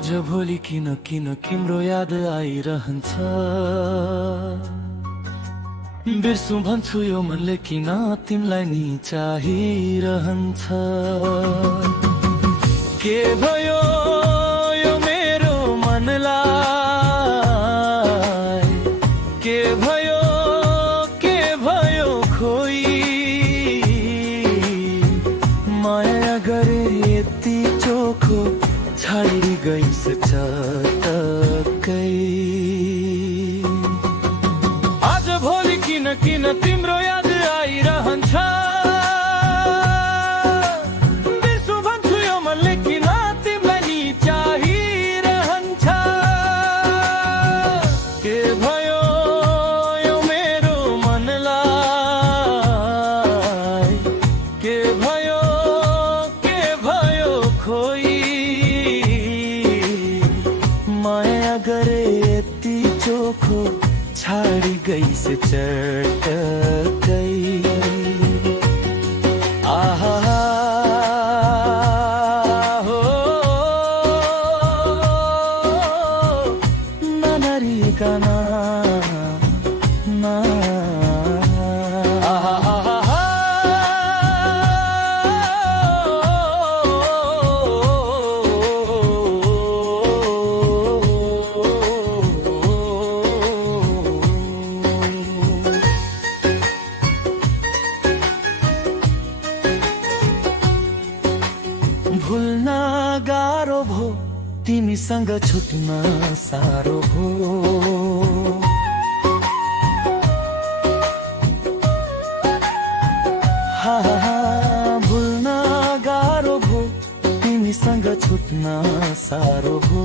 आज भोलि किन किन तिम्रो याद आइरहन्छ। बिर्सु भन्छु यो मनले किन तिमीलाई नि चाहिरहन्छ। के भयो यो मेरो मनलाई, के भयो खोइ माया गरे यति चोखो छाडी गइस चटक्कै। आज भोलि किन किन तिम्रो याद आइरहन्छ। बिर्सु भन्छु यो मनले किन तिमीलाई नि चाहिरहन्छ। के भयो यो मेरो मनलाई, के भयो खोइ माया गरे यति चोखो छाडी गइस चटक्कै। आहा हो ननरिकन ना भुल्न गाह्रो भो तिमीसँग छुट्न साह्रो भो। भुल्न गाह्रो भो तिमीसँग छुट्न साह्रो भो।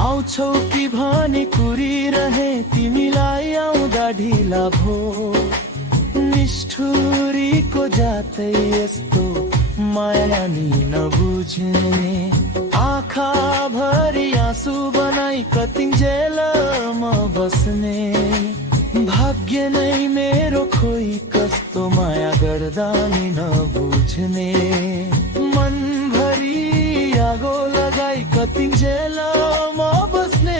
आउँछौ कि भने कुरिरहे तिमीलाई आउँदा ढिला भो। निष्ठुरीको जातै यस्तो माया नि नबुझ्ने। आँखा भरि आँसु बनाई कतिन्जेलमा बस्ने। भाग्य नै मेरो खोइ कस्तो माया गर्दा नि नबुझ्ने। मनभरि आगो लगाई कतिन्जेलमा बस्ने।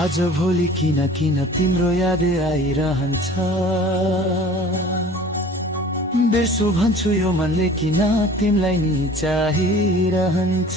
आज भोलि किन किन तिम्रो याद आइरहन्छ। बिर्सु भन्छु यो मनले किन तिमीलाई नि चाहिरहन्छ।